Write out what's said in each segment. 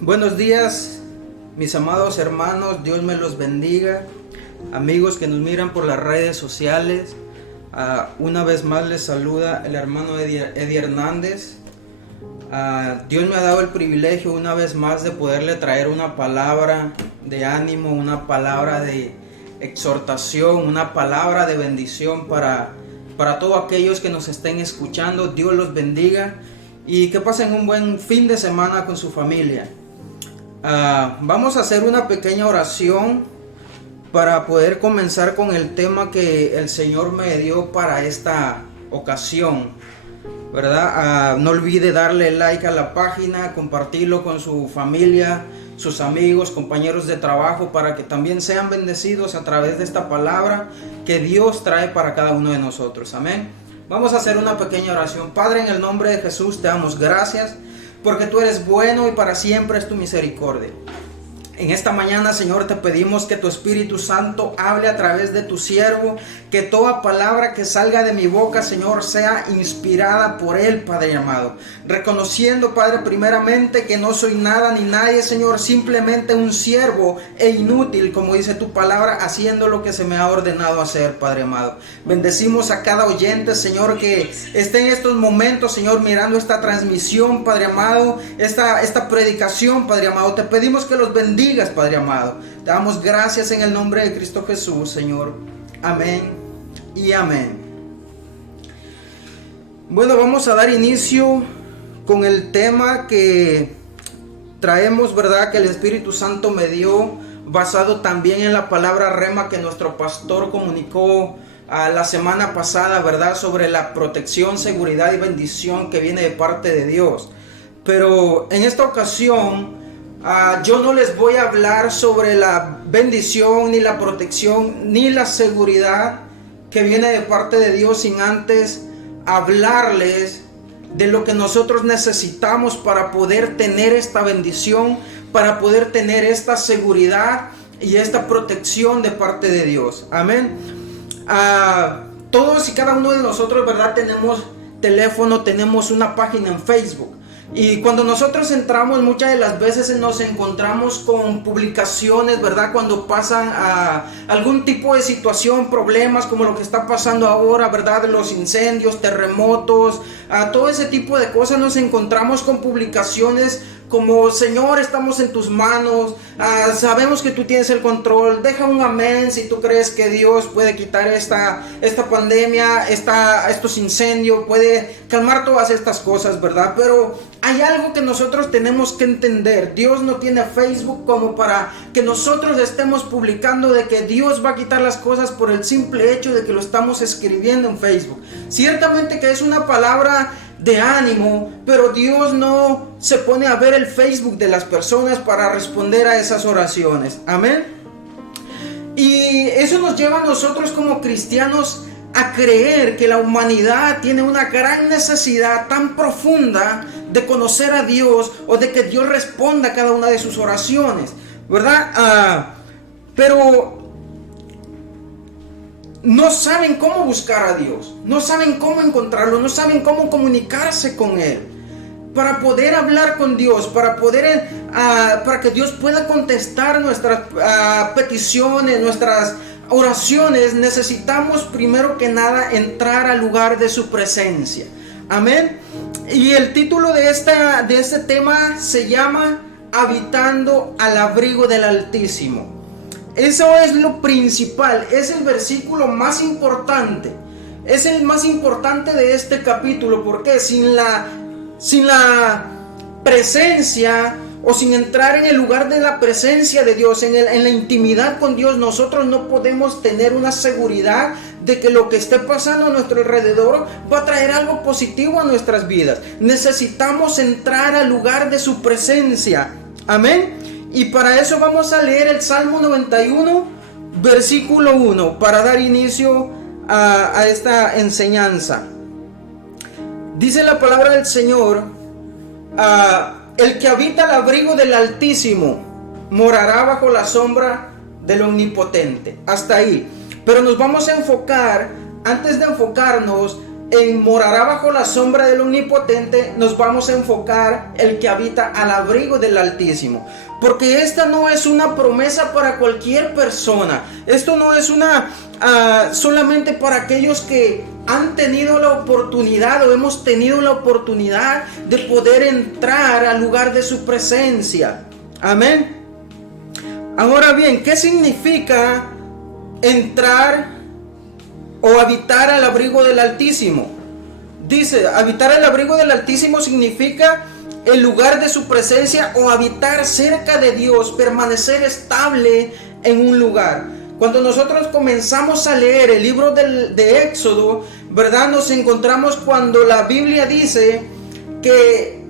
Buenos días, mis amados hermanos, Dios me los bendiga. Amigos que nos miran por las redes sociales, una vez más les saluda el hermano Eddie Hernández. Dios me ha dado el privilegio una vez más de poderle traer una palabra de ánimo, una palabra de exhortación, una palabra de bendición para todos aquellos que nos estén escuchando. Dios los bendiga y que pasen un buen fin de semana con su familia. Vamos a hacer una pequeña oración para poder comenzar con el tema que el Señor me dio para esta ocasión, ¿verdad? No olvide darle like a la página, compartirlo con su familia, sus amigos, compañeros de trabajo, para que también sean bendecidos a través de esta palabra que Dios trae para cada uno de nosotros. Amén. Vamos a hacer una pequeña oración. Padre, en el nombre de Jesús te damos gracias porque tú eres bueno y para siempre es tu misericordia. En esta mañana, Señor, te pedimos que tu Espíritu Santo hable a través de tu siervo, que toda palabra que salga de mi boca, Señor, sea inspirada por Él, Padre amado. Reconociendo, Padre, primeramente que no soy nada ni nadie, Señor, simplemente un siervo e inútil, como dice tu palabra, haciendo lo que se me ha ordenado hacer, Padre amado. Bendecimos a cada oyente, Señor, que esté en estos momentos, Señor, mirando esta transmisión, Padre amado, esta predicación, Padre amado. Te pedimos que los bendigas, Padre amado. Te damos gracias en el nombre de Cristo Jesús, Señor. Amén y amén. Bueno, vamos a dar inicio con el tema que traemos, ¿verdad? Que el Espíritu Santo me dio, basado también en la palabra rema que nuestro pastor comunicó la semana pasada, ¿verdad? Sobre la protección, seguridad y bendición que viene de parte de Dios. Pero en esta ocasión yo no les voy a hablar sobre la bendición, ni la protección, ni la seguridad que viene de parte de Dios, sin antes hablarles de lo que nosotros necesitamos para poder tener esta bendición, para poder tener esta seguridad y esta protección de parte de Dios. Amén. Todos y cada uno de nosotros, ¿verdad? Tenemos teléfono, tenemos una página en Facebook. Y cuando nosotros entramos, muchas de las veces nos encontramos con publicaciones, ¿verdad? Cuando pasan algún tipo de situación, problemas como lo que está pasando ahora, ¿verdad? De los incendios, terremotos, todo ese tipo de cosas, nos encontramos con publicaciones como: Señor, estamos en tus manos, sabemos que tú tienes el control, deja un amén si tú crees que Dios puede quitar esta pandemia, estos incendios, puede calmar todas estas cosas, ¿verdad? Pero hay algo que nosotros tenemos que entender. Dios no tiene Facebook como para que nosotros estemos publicando de que Dios va a quitar las cosas por el simple hecho de que lo estamos escribiendo en Facebook. Ciertamente que es una palabra de ánimo, pero Dios no se pone a ver el Facebook de las personas para responder a esas oraciones. Amén. Y eso nos lleva a nosotros como cristianos a creer que la humanidad tiene una gran necesidad tan profunda de conocer a Dios, o de que Dios responda a cada una de sus oraciones, ¿verdad? Pero no saben cómo buscar a Dios, no saben cómo encontrarlo, no saben cómo comunicarse con Él. Para poder hablar con Dios, para que Dios pueda contestar nuestras peticiones, nuestras oraciones, necesitamos primero que nada entrar al lugar de su presencia. Amén. Y el título de este tema se llama Habitando al abrigo del Altísimo. Eso es lo principal, es el versículo más importante, es el más importante de este capítulo, porque sin la presencia, o sin entrar en el lugar de la presencia de Dios, en la intimidad con Dios, nosotros no podemos tener una seguridad de que lo que esté pasando a nuestro alrededor va a traer algo positivo a nuestras vidas. Necesitamos entrar al lugar de su presencia. Amén. Y para eso vamos a leer el Salmo 91, versículo 1, para dar inicio a esta enseñanza. Dice la palabra del Señor: el que habita al abrigo del Altísimo morará bajo la sombra del Omnipotente. Hasta ahí. Pero nos vamos a enfocar, antes de enfocarnos en morará bajo la sombra del Omnipotente, nos vamos a enfocar el que habita al abrigo del Altísimo. Porque esta no es una promesa para cualquier persona. Esto no es una solamente para aquellos que han tenido la oportunidad o hemos tenido la oportunidad de poder entrar al lugar de su presencia. Amén. Ahora bien, ¿qué significa entrar o habitar al abrigo del Altísimo? Dice, habitar al abrigo del Altísimo significa el lugar de su presencia o habitar cerca de Dios, permanecer estable en un lugar. Cuando nosotros comenzamos a leer el libro de Éxodo, ¿verdad? Nos encontramos cuando la Biblia dice que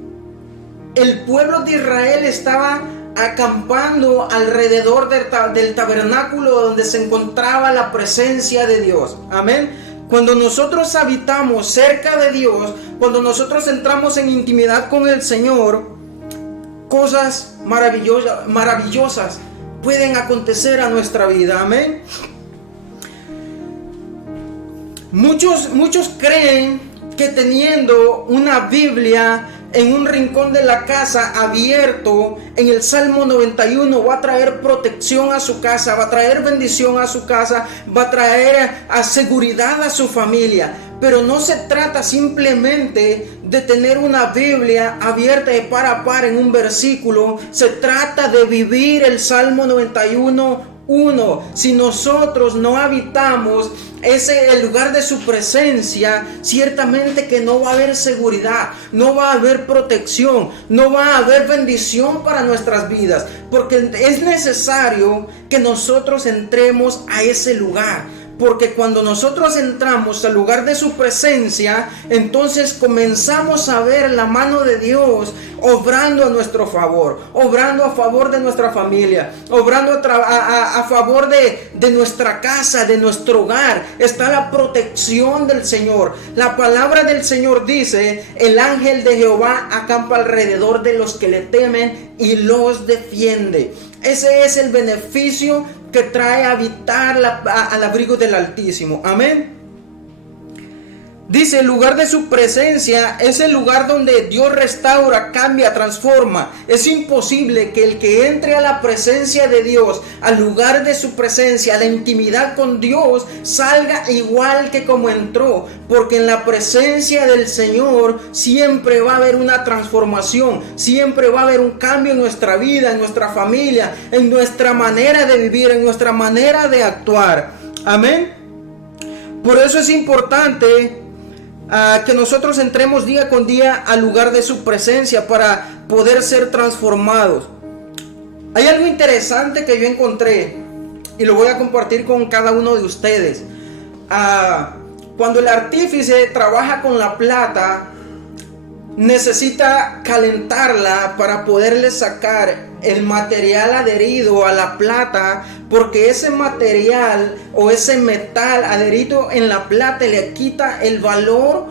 el pueblo de Israel estaba acampando alrededor del tabernáculo donde se encontraba la presencia de Dios. Amén. Cuando nosotros habitamos cerca de Dios, cuando nosotros entramos en intimidad con el Señor, cosas maravillosas pueden acontecer a nuestra vida. Amén. Muchos creen que teniendo una Biblia en un rincón de la casa abierto en el Salmo 91 va a traer protección a su casa, va a traer bendición a su casa, va a traer seguridad a su familia. Pero no se trata simplemente de tener una Biblia abierta de par a par en un versículo. Se trata de vivir el Salmo 91:1. Si nosotros no habitamos el lugar de su presencia, ciertamente que no va a haber seguridad, no va a haber protección, no va a haber bendición para nuestras vidas, porque es necesario que nosotros entremos a ese lugar. Porque cuando nosotros entramos al lugar de su presencia, entonces comenzamos a ver la mano de Dios obrando a nuestro favor, obrando a favor de nuestra familia, obrando a favor de nuestra casa, de nuestro hogar. Está la protección del Señor. La palabra del Señor dice: el ángel de Jehová acampa alrededor de los que le temen y los defiende. Ese es el beneficio que trae habitar al abrigo del Altísimo. Amén. Dice, el lugar de su presencia es el lugar donde Dios restaura, cambia, transforma. Es imposible que el que entre a la presencia de Dios, al lugar de su presencia, a la intimidad con Dios, salga igual que como entró. Porque en la presencia del Señor siempre va a haber una transformación, siempre va a haber un cambio en nuestra vida, en nuestra familia, en nuestra manera de vivir, en nuestra manera de actuar. Amén. Por eso es importante que nosotros entremos día con día al lugar de su presencia para poder ser transformados. Hay algo interesante que yo encontré y lo voy a compartir con cada uno de ustedes. Cuando el artífice trabaja con la plata, necesita calentarla para poderle sacar el material adherido a la plata, porque ese material o ese metal adherido en la plata le quita el valor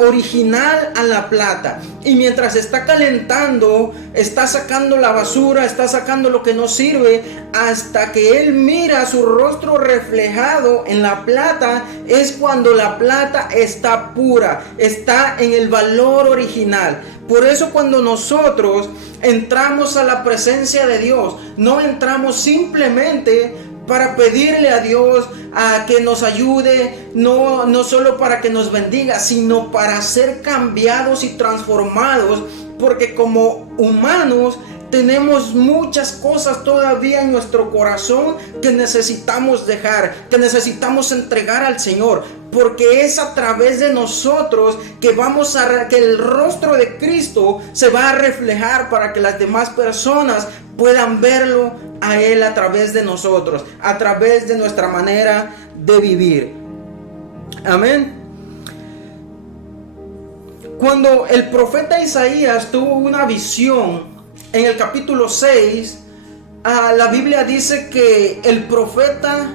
original a la plata. Y mientras está calentando, está sacando la basura, está sacando lo que no sirve, hasta que él mira su rostro reflejado en la plata. Es cuando la plata está pura, está en el valor original. Por eso cuando nosotros entramos a la presencia de Dios, no entramos simplemente para pedirle a Dios a que nos ayude, no solo para que nos bendiga, sino para ser cambiados y transformados, porque como humanos tenemos muchas cosas todavía en nuestro corazón que necesitamos dejar, que necesitamos entregar al Señor, porque es a través de nosotros que que el rostro de Cristo se va a reflejar para que las demás personas puedan verlo a Él a través de nosotros, a través de nuestra manera de vivir. Amén. Cuando el profeta Isaías tuvo una visión en el capítulo 6, la Biblia dice que el profeta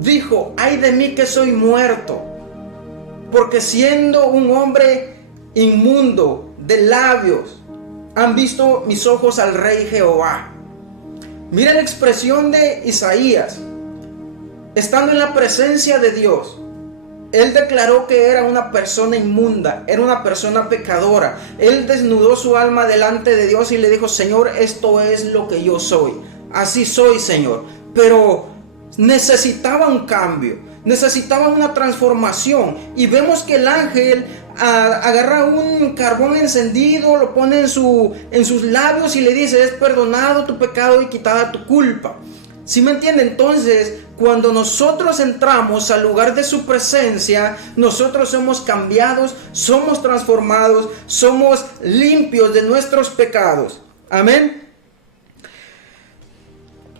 dijo: ay de mí que soy muerto, porque siendo un hombre inmundo de labios, han visto mis ojos al Rey Jehová. Mira la expresión de Isaías, estando en la presencia de Dios, Él declaró que era una persona inmunda, era una persona pecadora. Él desnudó su alma delante de Dios y le dijo: Señor, esto es lo que yo soy. Así soy, Señor. Pero necesitaba un cambio, necesitaba una transformación. Y vemos que el ángel agarra un carbón encendido, lo pone en sus labios y le dice: es perdonado tu pecado y quitada tu culpa. ¿Sí me entiende? Entonces, cuando nosotros entramos al lugar de su presencia, nosotros somos cambiados, somos transformados, somos limpios de nuestros pecados. Amén.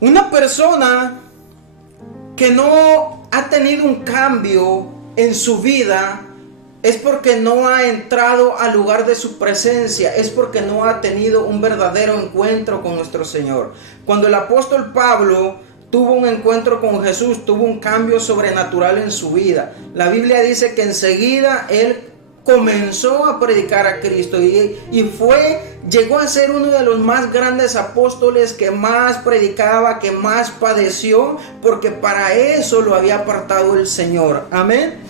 Una persona que no ha tenido un cambio en su vida es porque no ha entrado al lugar de su presencia, es porque no ha tenido un verdadero encuentro con nuestro Señor. Cuando el apóstol Pablo tuvo un encuentro con Jesús, tuvo un cambio sobrenatural en su vida. La Biblia dice que enseguida él comenzó a predicar a Cristo y llegó a ser uno de los más grandes apóstoles, que más predicaba, que más padeció, porque para eso lo había apartado el Señor. Amén.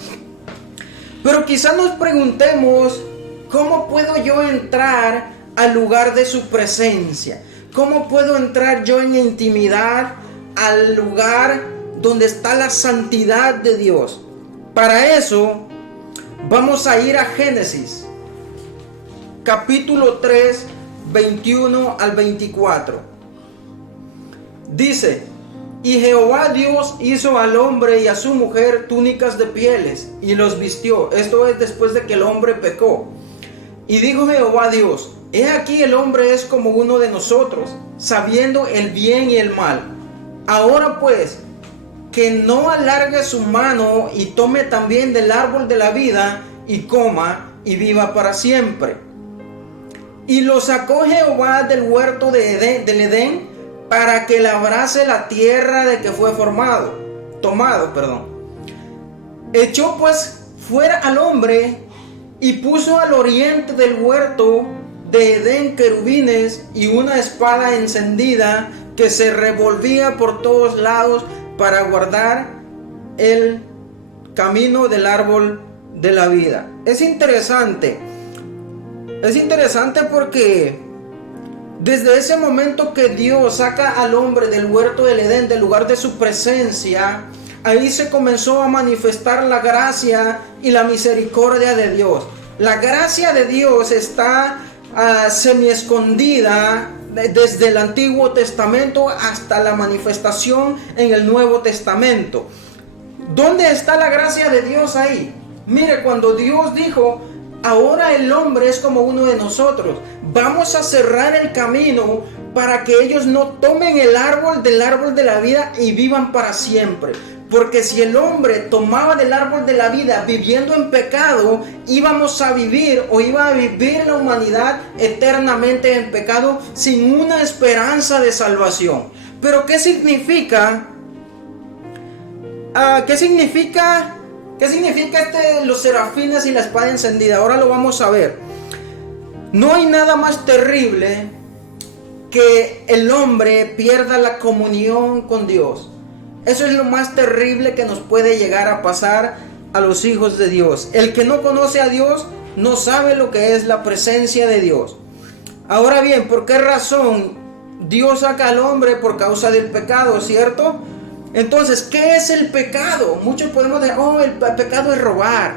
Pero quizás nos preguntemos: ¿cómo puedo yo entrar al lugar de su presencia? ¿Cómo puedo entrar yo en intimidad al lugar donde está la santidad de Dios? Para eso vamos a ir a Génesis, capítulo 3, 21 al 24. Dice: y Jehová Dios hizo al hombre y a su mujer túnicas de pieles y los vistió. Esto es después de que el hombre pecó. Y dijo Jehová Dios: he aquí el hombre es como uno de nosotros, sabiendo el bien y el mal. Ahora pues, que no alargue su mano y tome también del árbol de la vida y coma y viva para siempre. Y lo sacó Jehová del huerto del Edén para que labrase la tierra de que fue tomado. Echó pues fuera al hombre y puso al oriente del huerto de Edén querubines y una espada encendida que se revolvía por todos lados para guardar el camino del árbol de la vida. Es interesante porque desde ese momento que Dios saca al hombre del huerto del Edén, del lugar de su presencia, ahí se comenzó a manifestar la gracia y la misericordia de Dios. La gracia de Dios está semi escondida desde el Antiguo Testamento hasta la manifestación en el Nuevo Testamento. ¿Dónde está la gracia de Dios ahí? Mire, cuando Dios dijo: ahora el hombre es como uno de nosotros, vamos a cerrar el camino para que ellos no tomen el árbol de la vida y vivan para siempre. Porque si el hombre tomaba del árbol de la vida viviendo en pecado, íbamos a vivir, o iba a vivir la humanidad eternamente en pecado, sin una esperanza de salvación. Pero ¿qué significa? ¿Qué significa los serafines y la espada encendida? Ahora lo vamos a ver. No hay nada más terrible que el hombre pierda la comunión con Dios. Eso es lo más terrible que nos puede llegar a pasar a los hijos de Dios. El que no conoce a Dios no sabe lo que es la presencia de Dios. Ahora bien, ¿por qué razón Dios saca al hombre? Por causa del pecado, ¿cierto? Entonces, ¿qué es el pecado? Muchos podemos decir: oh, el pecado es robar,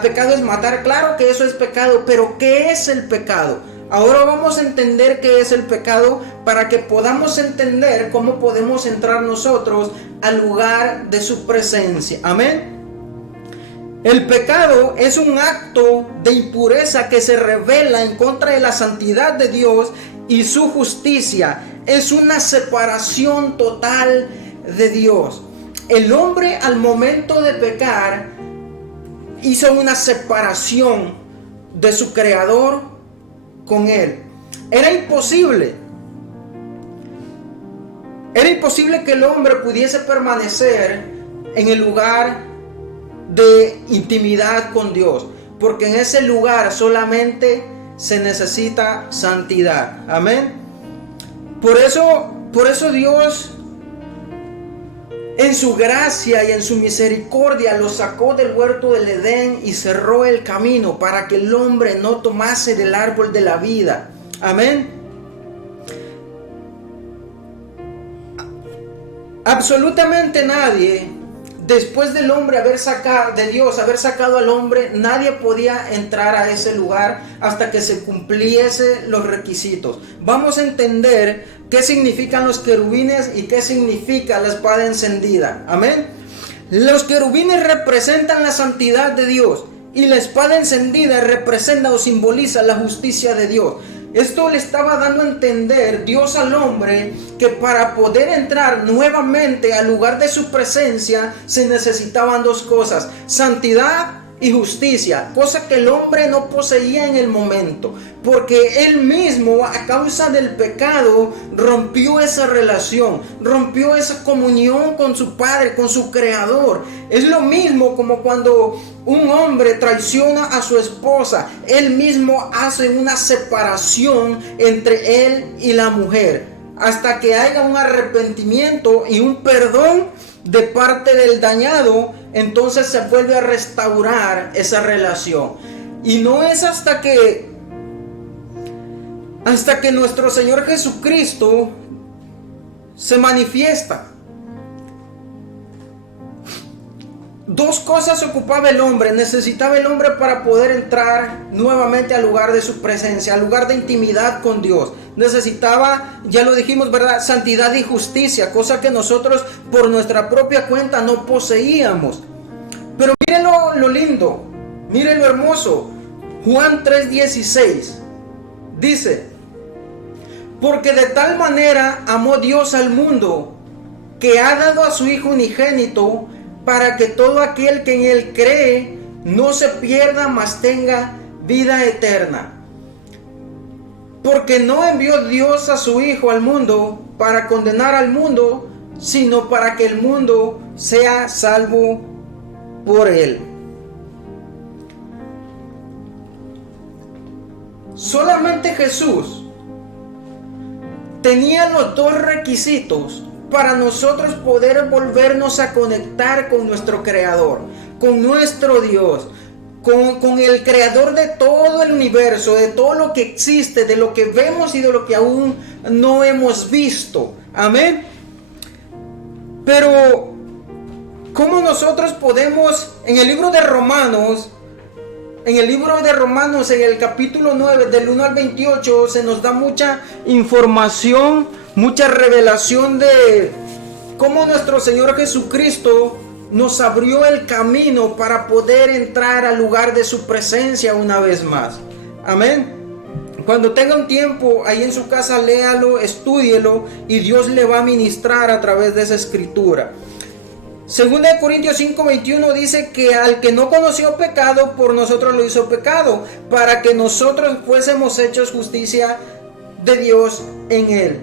pecado es matar. Claro que eso es pecado, pero ¿qué es el pecado? Ahora vamos a entender qué es el pecado para que podamos entender cómo podemos entrar nosotros al lugar de su presencia. Amén. El pecado es un acto de impureza que se revela en contra de la santidad de Dios y su justicia. Es una separación total de Dios. El hombre, al momento de pecar, hizo una separación de su creador con él. Era imposible que el hombre pudiese permanecer en el lugar de intimidad con Dios, porque en ese lugar solamente se necesita santidad. Amén. Por eso Dios En su gracia y en su misericordia lo sacó del huerto del Edén y cerró el camino para que el hombre no tomase del árbol de la vida. Amén. Absolutamente nadie, después del hombre de Dios haber sacado al hombre, nadie podía entrar a ese lugar hasta que se cumpliese los requisitos. Vamos a entender qué significan los querubines y qué significa la espada encendida. Amén. Los querubines representan la santidad de Dios y la espada encendida representa o simboliza la justicia de Dios. Esto le estaba dando a entender Dios al hombre que para poder entrar nuevamente al lugar de su presencia se necesitaban dos cosas: santidad y justicia, cosa que el hombre no poseía en el momento, porque él mismo, a causa del pecado, rompió esa relación, rompió esa comunión con su Padre, con su Creador. Es lo mismo como cuando un hombre traiciona a su esposa, él mismo hace una separación entre él y la mujer, hasta que haya un arrepentimiento y un perdón de parte del dañado. Entonces se vuelve a restaurar esa relación. Y no es hasta que nuestro Señor Jesucristo se manifiesta. Dos cosas ocupaba el hombre, necesitaba el hombre para poder entrar nuevamente al lugar de su presencia, al lugar de intimidad con Dios. Necesitaba, ya lo dijimos, ¿verdad?, santidad y justicia, cosa que nosotros por nuestra propia cuenta no poseíamos. Pero miren lo lindo, miren lo hermoso. Juan 3:16 dice: porque de tal manera amó Dios al mundo, que ha dado a su Hijo unigénito, para que todo aquel que en Él cree no se pierda, mas tenga vida eterna. Porque no envió Dios a su Hijo al mundo para condenar al mundo, sino para que el mundo sea salvo por Él. Solamente Jesús tenía los dos requisitos para nosotros poder volvernos a conectar con nuestro Creador, con nuestro Dios, con el Creador de todo el universo, de todo lo que existe, de lo que vemos y de lo que aún no hemos visto. Amén. Pero ¿cómo nosotros podemos, en el libro de Romanos, en el capítulo 9, del 1 al 28, se nos da mucha información, mucha revelación de cómo nuestro Señor Jesucristo nos abrió el camino para poder entrar al lugar de su presencia una vez más. Amén. Cuando tenga un tiempo ahí en su casa, léalo, estúdielo, y Dios le va a ministrar a través de esa escritura. Segunda de Corintios 5:21 dice que al que no conoció pecado, por nosotros lo hizo pecado, para que nosotros fuésemos hechos justicia de Dios en él.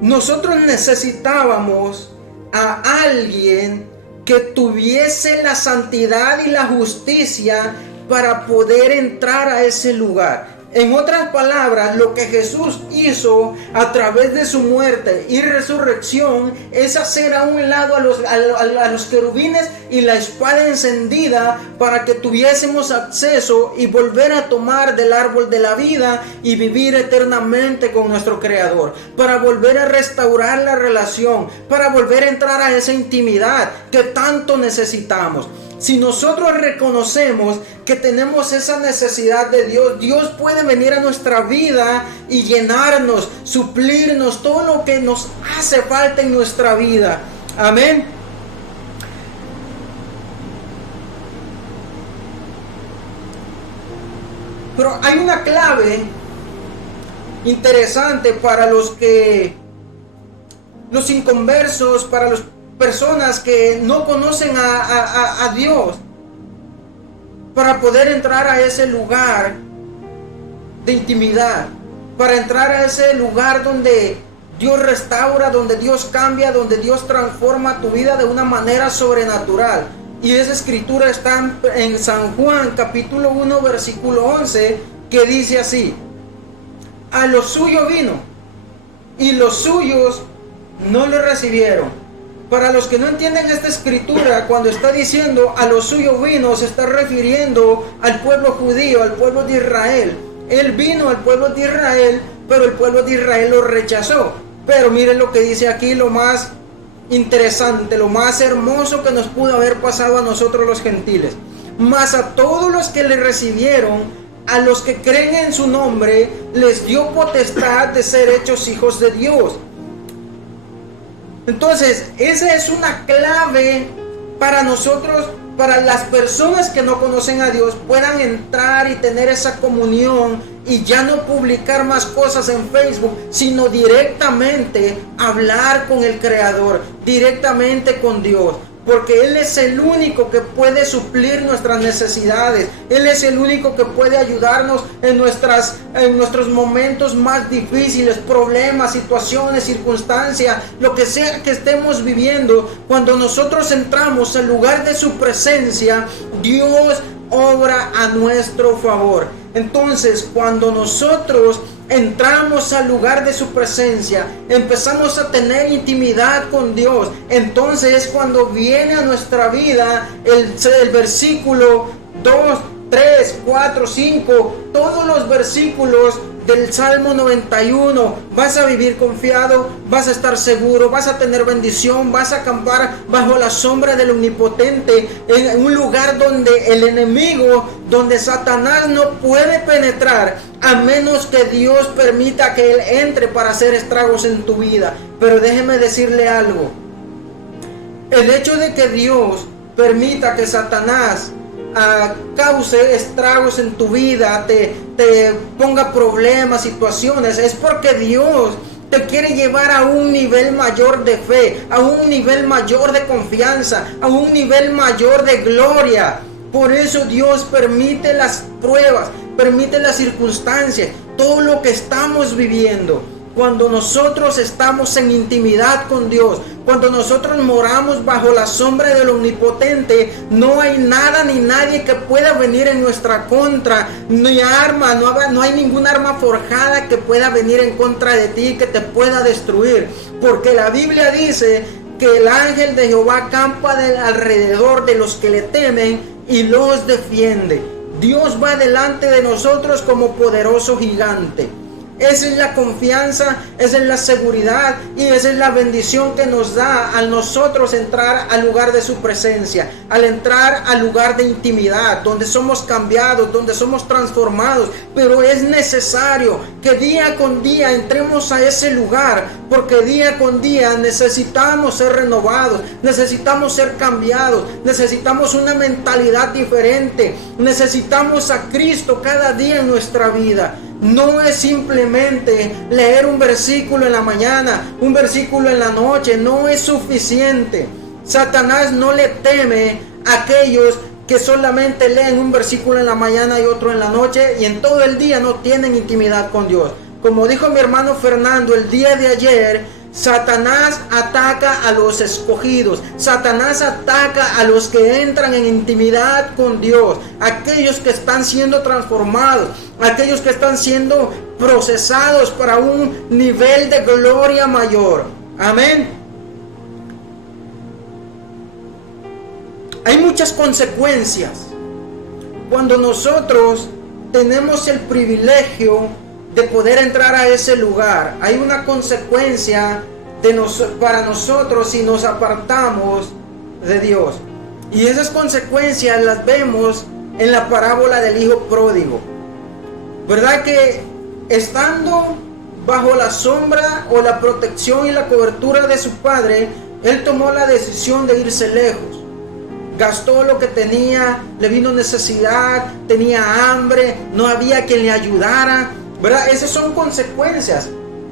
Nosotros necesitábamos a alguien que tuviese la santidad y la justicia para poder entrar a ese lugar. En otras palabras, lo que Jesús hizo a través de su muerte y resurrección es hacer a un lado a los querubines y la espada encendida para que tuviésemos acceso y volver a tomar del árbol de la vida y vivir eternamente con nuestro Creador, para volver a restaurar la relación, para volver a entrar a esa intimidad que tanto necesitamos. Si nosotros reconocemos que tenemos esa necesidad de Dios, Dios puede venir a nuestra vida y llenarnos, suplirnos todo lo que nos hace falta en nuestra vida. Amén. Pero hay una clave interesante para los inconversos, para las personas que no conocen a Dios, para poder entrar a ese lugar de intimidad, para entrar a ese lugar donde Dios restaura, donde Dios cambia, donde Dios transforma tu vida de una manera sobrenatural. Y esa escritura está en San Juan capítulo 1 versículo 11, que dice así: a lo suyo vino y los suyos no le recibieron, Para los que no entienden esta escritura, cuando está diciendo a lo suyo vino, se está refiriendo al pueblo judío, al pueblo de Israel. Él vino al pueblo de Israel, pero el pueblo de Israel lo rechazó. Pero miren lo que dice aquí, lo más interesante, lo más hermoso que nos pudo haber pasado a nosotros los gentiles. Mas a todos los que le recibieron, a los que creen en su nombre, les dio potestad de ser hechos hijos de Dios. Entonces, esa es una clave para nosotros, para las personas que no conocen a Dios, puedan entrar y tener esa comunión y ya no publicar más cosas en Facebook, sino directamente hablar con el Creador, directamente con Dios. Porque Él es el único que puede suplir nuestras necesidades. Él es el único que puede ayudarnos en nuestros momentos más difíciles, problemas, situaciones, circunstancias, lo que sea que estemos viviendo. Cuando nosotros entramos al lugar de su presencia, Dios obra a nuestro favor. Entonces, cuando nosotros entramos al lugar de su presencia, empezamos a tener intimidad con Dios, entonces cuando viene a nuestra vida el versículo 2, 3, 4, 5, todos los versículos del Salmo 91, vas a vivir confiado, vas a estar seguro, vas a tener bendición, vas a acampar bajo la sombra del Omnipotente, en un lugar donde el enemigo, donde Satanás no puede penetrar, a menos que Dios permita que él entre para hacer estragos en tu vida. Pero déjeme decirle algo, el hecho de que Dios permita que Satanás cause estragos en tu vida, te ponga problemas, situaciones, es porque Dios te quiere llevar a un nivel mayor de fe, a un nivel mayor de confianza, a un nivel mayor de gloria. Por eso Dios permite las pruebas, permite las circunstancias, todo lo que estamos viviendo. Cuando nosotros estamos en intimidad con Dios, cuando nosotros moramos bajo la sombra del Omnipotente, no hay nada ni nadie que pueda venir en nuestra contra, ni arma, no hay ningún arma forjada que pueda venir en contra de ti, que te pueda destruir. Porque la Biblia dice que el ángel de Jehová acampa alrededor de los que le temen y los defiende. Dios va delante de nosotros como poderoso gigante. Esa es la confianza, esa es la seguridad y esa es la bendición que nos da al nosotros entrar al lugar de su presencia, al entrar al lugar de intimidad, donde somos cambiados, donde somos transformados. Pero es necesario que día con día entremos a ese lugar, porque día con día necesitamos ser renovados, necesitamos ser cambiados, necesitamos una mentalidad diferente, necesitamos a Cristo cada día en nuestra vida. No es simplemente leer un versículo en la mañana, un versículo en la noche, no es suficiente. Satanás no le teme a aquellos que solamente leen un versículo en la mañana y otro en la noche y en todo el día no tienen intimidad con Dios. Como dijo mi hermano Fernando el día de ayer, Satanás ataca a los escogidos, Satanás ataca a los que entran en intimidad con Dios, aquellos que están siendo transformados, aquellos que están siendo procesados para un nivel de gloria mayor. Amén. Hay muchas consecuencias cuando nosotros tenemos el privilegio de poder entrar a ese lugar. Hay una consecuencia para nosotros si nos apartamos de Dios. Y esas consecuencias las vemos en la parábola del hijo pródigo. ¿Verdad que estando bajo la sombra o la protección y la cobertura de su padre, él tomó la decisión de irse lejos? Gastó lo que tenía, le vino necesidad, tenía hambre, no había quien le ayudara, ¿verdad? Esas son consecuencias.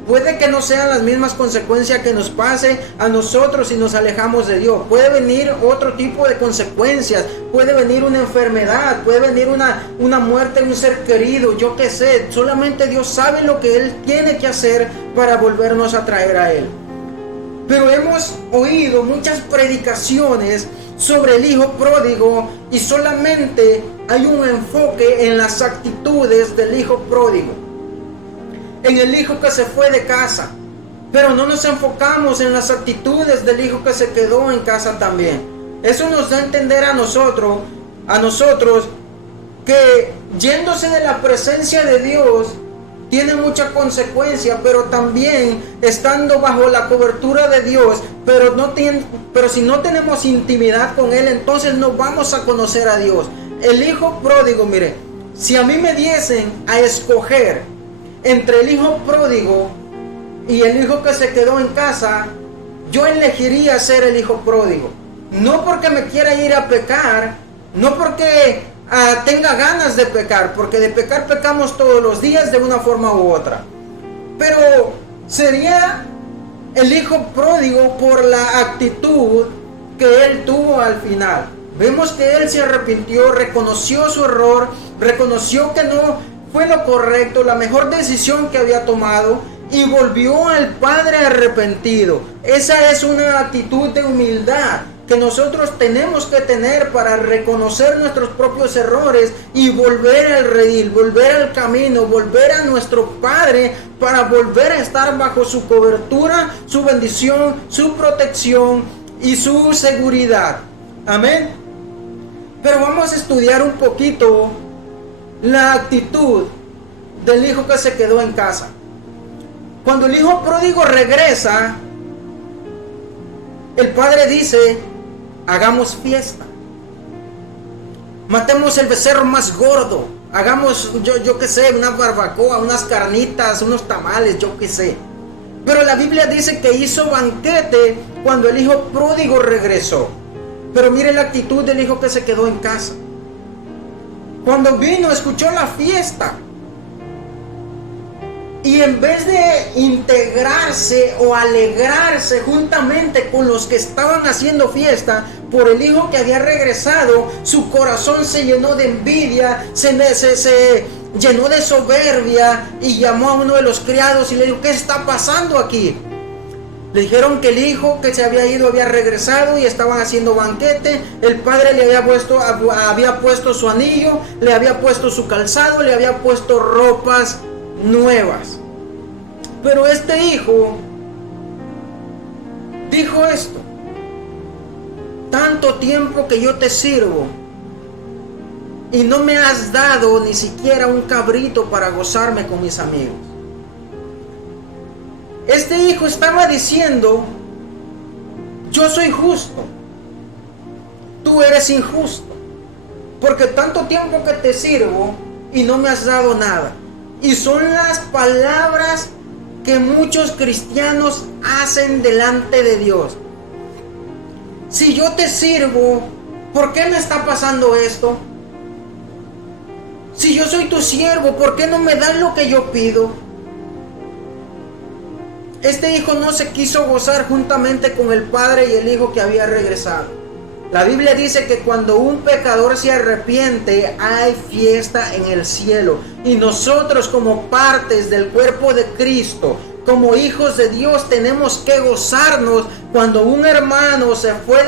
Puede que no sean las mismas consecuencias que nos pase a nosotros si nos alejamos de Dios. Puede venir otro tipo de consecuencias. Puede venir una enfermedad. Puede venir una muerte de un ser querido. Yo qué sé. Solamente Dios sabe lo que Él tiene que hacer para volvernos a traer a Él. Pero hemos oído muchas predicaciones sobre el hijo pródigo y solamente hay un enfoque en las actitudes del hijo pródigo. En el hijo que se fue de casa, Pero no nos enfocamos en las actitudes del hijo que se quedó en casa también. Eso nos da a entender a nosotros que yéndose de la presencia de Dios tiene mucha consecuencia, pero también estando bajo la cobertura de Dios, pero si no tenemos intimidad con Él, entonces no vamos a conocer a Dios. El hijo pródigo, mire, si a mí me diesen a escoger entre el hijo pródigo y el hijo que se quedó en casa, yo elegiría ser el hijo pródigo. No porque me quiera ir a pecar, no porque tenga ganas de pecar, porque de pecar pecamos todos los días de una forma u otra. Pero sería el hijo pródigo por la actitud que él tuvo al final. Vemos que él se arrepintió, reconoció su error, reconoció que no fue lo correcto, la mejor decisión que había tomado, y volvió al Padre arrepentido. Esa es una actitud de humildad que nosotros tenemos que tener para reconocer nuestros propios errores y volver al redil, volver al camino, volver a nuestro Padre para volver a estar bajo su cobertura, su bendición, su protección y su seguridad. Amén. Pero vamos a estudiar un poquito la actitud del hijo que se quedó en casa. Cuando el hijo pródigo regresa, el padre dice: hagamos fiesta, matemos el becerro más gordo, hagamos yo qué sé, una barbacoa, unas carnitas, unos tamales, yo qué sé. Pero la Biblia dice que hizo banquete cuando el hijo pródigo regresó. Pero mire la actitud del hijo que se quedó en casa. Cuando vino, escuchó la fiesta, y en vez de integrarse o alegrarse juntamente con los que estaban haciendo fiesta por el hijo que había regresado, su corazón se llenó de envidia, se llenó de soberbia, y llamó a uno de los criados y le dijo: ¿qué está pasando aquí? Le dijeron que el hijo que se había ido había regresado y estaban haciendo banquete. El padre le había puesto su anillo, le había puesto su calzado, le había puesto ropas nuevas. Pero este hijo dijo esto: tanto tiempo que yo te sirvo y no me has dado ni siquiera un cabrito para gozarme con mis amigos. Este hijo estaba diciendo: yo soy justo, tú eres injusto, porque tanto tiempo que te sirvo y no me has dado nada. Y son las palabras que muchos cristianos hacen delante de Dios. Si yo te sirvo, ¿por qué me está pasando esto? Si yo soy tu siervo, ¿por qué no me dan lo que yo pido? Este hijo no se quiso gozar juntamente con el padre y el hijo que había regresado. La Biblia dice que cuando un pecador se arrepiente, hay fiesta en el cielo. Y nosotros, como partes del cuerpo de Cristo, como hijos de Dios, tenemos que gozarnos. Cuando un hermano se fue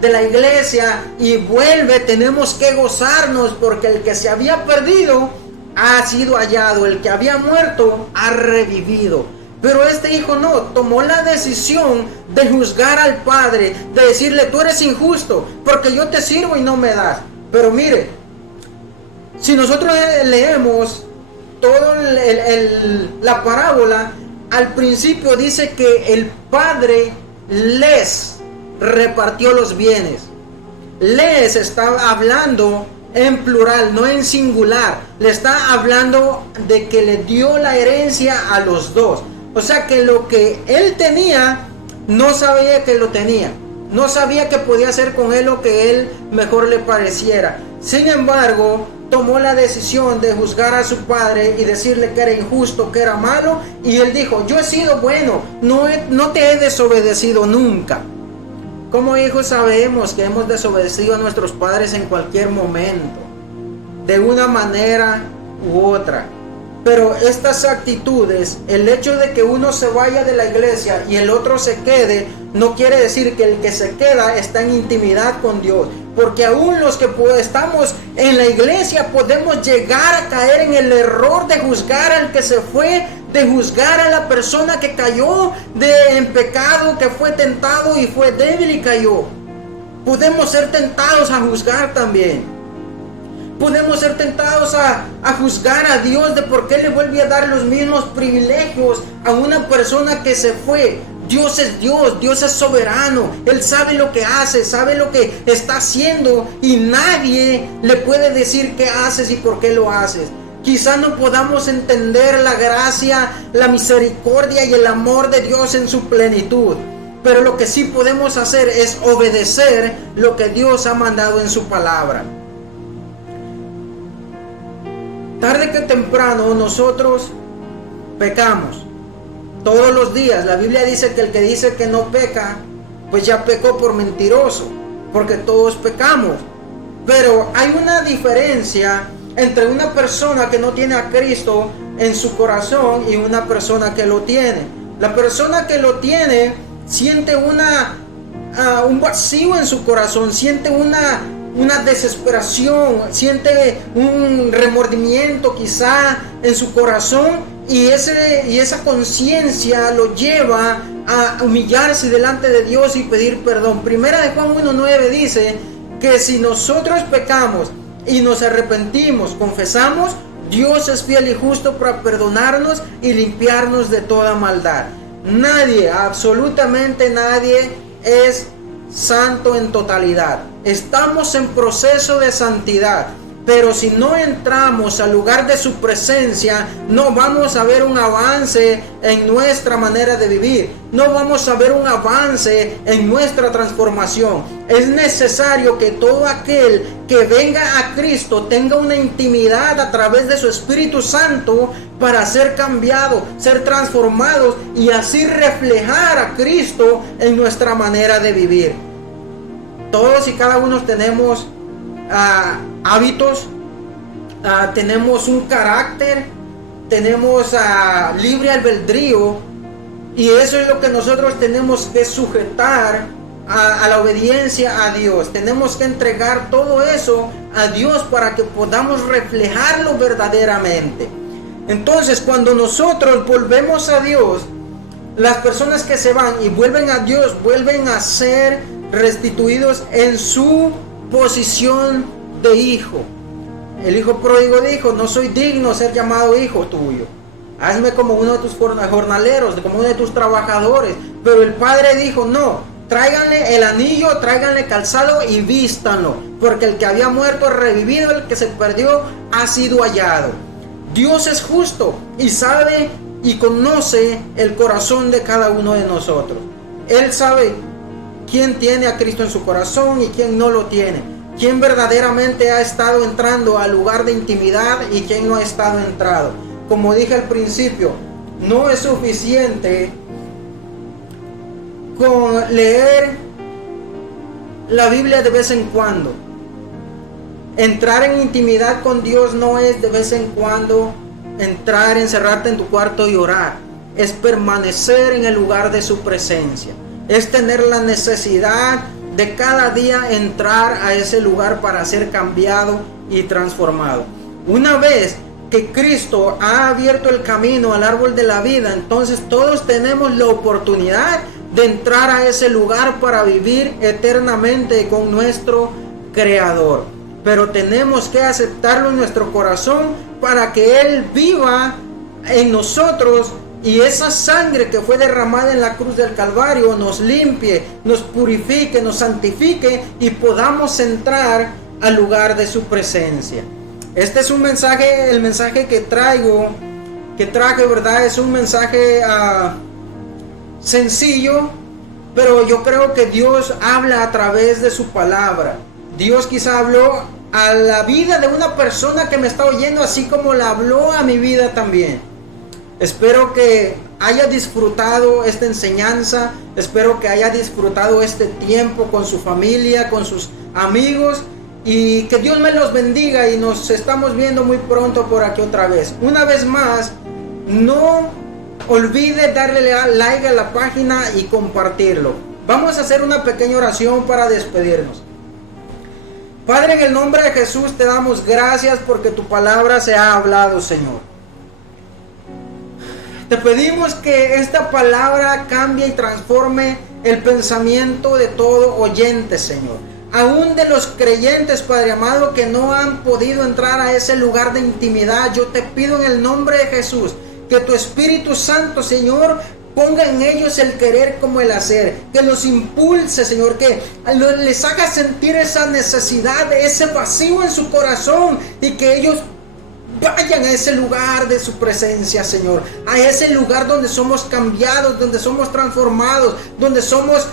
de la iglesia y vuelve, tenemos que gozarnos, porque el que se había perdido ha sido hallado, el que había muerto ha revivido. Pero este hijo no, tomó la decisión de juzgar al padre, de decirle: tú eres injusto, porque yo te sirvo y no me das. Pero mire, si nosotros leemos toda la parábola, al principio dice que el padre les repartió los bienes. Les está hablando en plural, no en singular. Le está hablando de que le dio la herencia a los dos. O sea que lo que él tenía, no sabía que lo tenía. No sabía que podía hacer con él lo que él mejor le pareciera. Sin embargo, tomó la decisión de juzgar a su padre y decirle que era injusto, que era malo. Y él dijo: yo he sido bueno, no te he desobedecido nunca. Como hijos sabemos que hemos desobedecido a nuestros padres en cualquier momento, de una manera u otra. Pero estas actitudes, el hecho de que uno se vaya de la iglesia y el otro se quede, no quiere decir que el que se queda está en intimidad con Dios. Porque aún los que estamos en la iglesia podemos llegar a caer en el error de juzgar al que se fue de juzgar a la persona que cayó en pecado, que fue tentado y fue débil y cayó. Podemos ser tentados a juzgar también. Podemos ser tentados a juzgar a Dios de por qué le vuelve a dar los mismos privilegios a una persona que se fue. Dios es Dios, Dios es soberano, Él sabe lo que hace, sabe lo que está haciendo y nadie le puede decir qué haces y por qué lo haces. Quizá no podamos entender la gracia, la misericordia y el amor de Dios en su plenitud, pero lo que sí podemos hacer es obedecer lo que Dios ha mandado en su palabra. Tarde que temprano nosotros pecamos. Todos los días. La Biblia dice que el que dice que no peca, pues ya pecó por mentiroso, porque todos pecamos. Pero hay una diferencia entre una persona que no tiene a Cristo en su corazón y una persona que lo tiene. La persona que lo tiene siente un vacío en su corazón, siente una desesperación, siente un remordimiento quizá en su corazón, y esa conciencia lo lleva a humillarse delante de Dios y pedir perdón. Primera de Juan 1:9 dice que si nosotros pecamos y nos arrepentimos, confesamos, Dios es fiel y justo para perdonarnos y limpiarnos de toda maldad. Nadie, absolutamente nadie es santo en totalidad. Estamos en proceso de santidad, pero si no entramos al lugar de su presencia, no vamos a ver un avance en nuestra manera de vivir, no vamos a ver un avance en nuestra transformación. Es necesario que todo aquel que venga a Cristo tenga una intimidad a través de su Espíritu Santo para ser cambiado, ser transformados y así reflejar a Cristo en nuestra manera de vivir. Todos y cada uno tenemos hábitos, tenemos un carácter, tenemos libre albedrío, y eso es lo que nosotros tenemos que sujetar a la obediencia a Dios. Tenemos que entregar todo eso a Dios para que podamos reflejarlo verdaderamente. Entonces, cuando nosotros volvemos a Dios, las personas que se van y vuelven a Dios vuelven a ser restituidos en su posición de hijo. El hijo pródigo dijo: no soy digno de ser llamado hijo tuyo, hazme como uno de tus jornaleros, como uno de tus trabajadores. Pero el padre dijo: no, tráiganle el anillo, tráiganle calzado y vístanlo, porque el que había muerto ha revivido, el que se perdió ha sido hallado. Dios es justo y sabe y conoce el corazón de cada uno de nosotros. Él sabe quién tiene a Cristo en su corazón y quién no lo tiene, quién verdaderamente ha estado entrando al lugar de intimidad y quién no ha estado entrado. Como dije al principio, no es suficiente con leer la Biblia de vez en cuando. Entrar en intimidad con Dios no es de vez en cuando entrar, encerrarte en tu cuarto y orar. Es permanecer en el lugar de su presencia. Es tener la necesidad de cada día entrar a ese lugar para ser cambiado y transformado. Una vez que Cristo ha abierto el camino al árbol de la vida, entonces todos tenemos la oportunidad de entrar a ese lugar para vivir eternamente con nuestro Creador. Pero tenemos que aceptarlo en nuestro corazón para que Él viva en nosotros, y esa sangre que fue derramada en la cruz del Calvario nos limpie, nos purifique, nos santifique y podamos entrar al lugar de su presencia. Este es un mensaje, el mensaje que traje, ¿verdad? Es un mensaje sencillo, pero yo creo que Dios habla a través de su palabra. Dios quizá habló a la vida de una persona que me está oyendo, así como la habló a mi vida también. Espero que haya disfrutado esta enseñanza, espero que haya disfrutado este tiempo con su familia, con sus amigos, y que Dios me los bendiga, y nos estamos viendo muy pronto por aquí otra vez. Una vez más, no olvide darle like a la página y compartirlo. Vamos a hacer una pequeña oración para despedirnos. Padre, en el nombre de Jesús te damos gracias porque tu palabra se ha hablado, Señor. Te pedimos que esta palabra cambie y transforme el pensamiento de todo oyente, Señor. Aún de los creyentes, Padre amado, que no han podido entrar a ese lugar de intimidad, yo te pido en el nombre de Jesús que tu Espíritu Santo, Señor, ponga en ellos el querer como el hacer, que los impulse, Señor, que les haga sentir esa necesidad, ese vacío en su corazón, y que ellos vayan a ese lugar de su presencia, Señor, a ese lugar donde somos cambiados, donde somos transformados, donde somos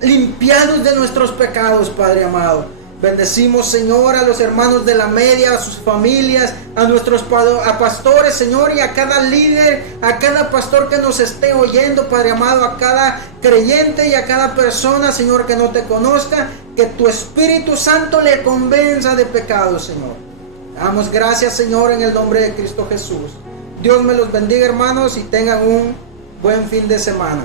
limpiados de nuestros pecados, Padre amado. Bendecimos, Señor, a los hermanos de la media, a sus familias, a nuestros pastores, Señor, y a cada líder, a cada pastor que nos esté oyendo, Padre amado, a cada creyente y a cada persona, Señor, que no te conozca, que tu Espíritu Santo le convenza de pecado, Señor. Damos gracias, Señor, en el nombre de Cristo Jesús. Dios me los bendiga, hermanos, y tengan un buen fin de semana.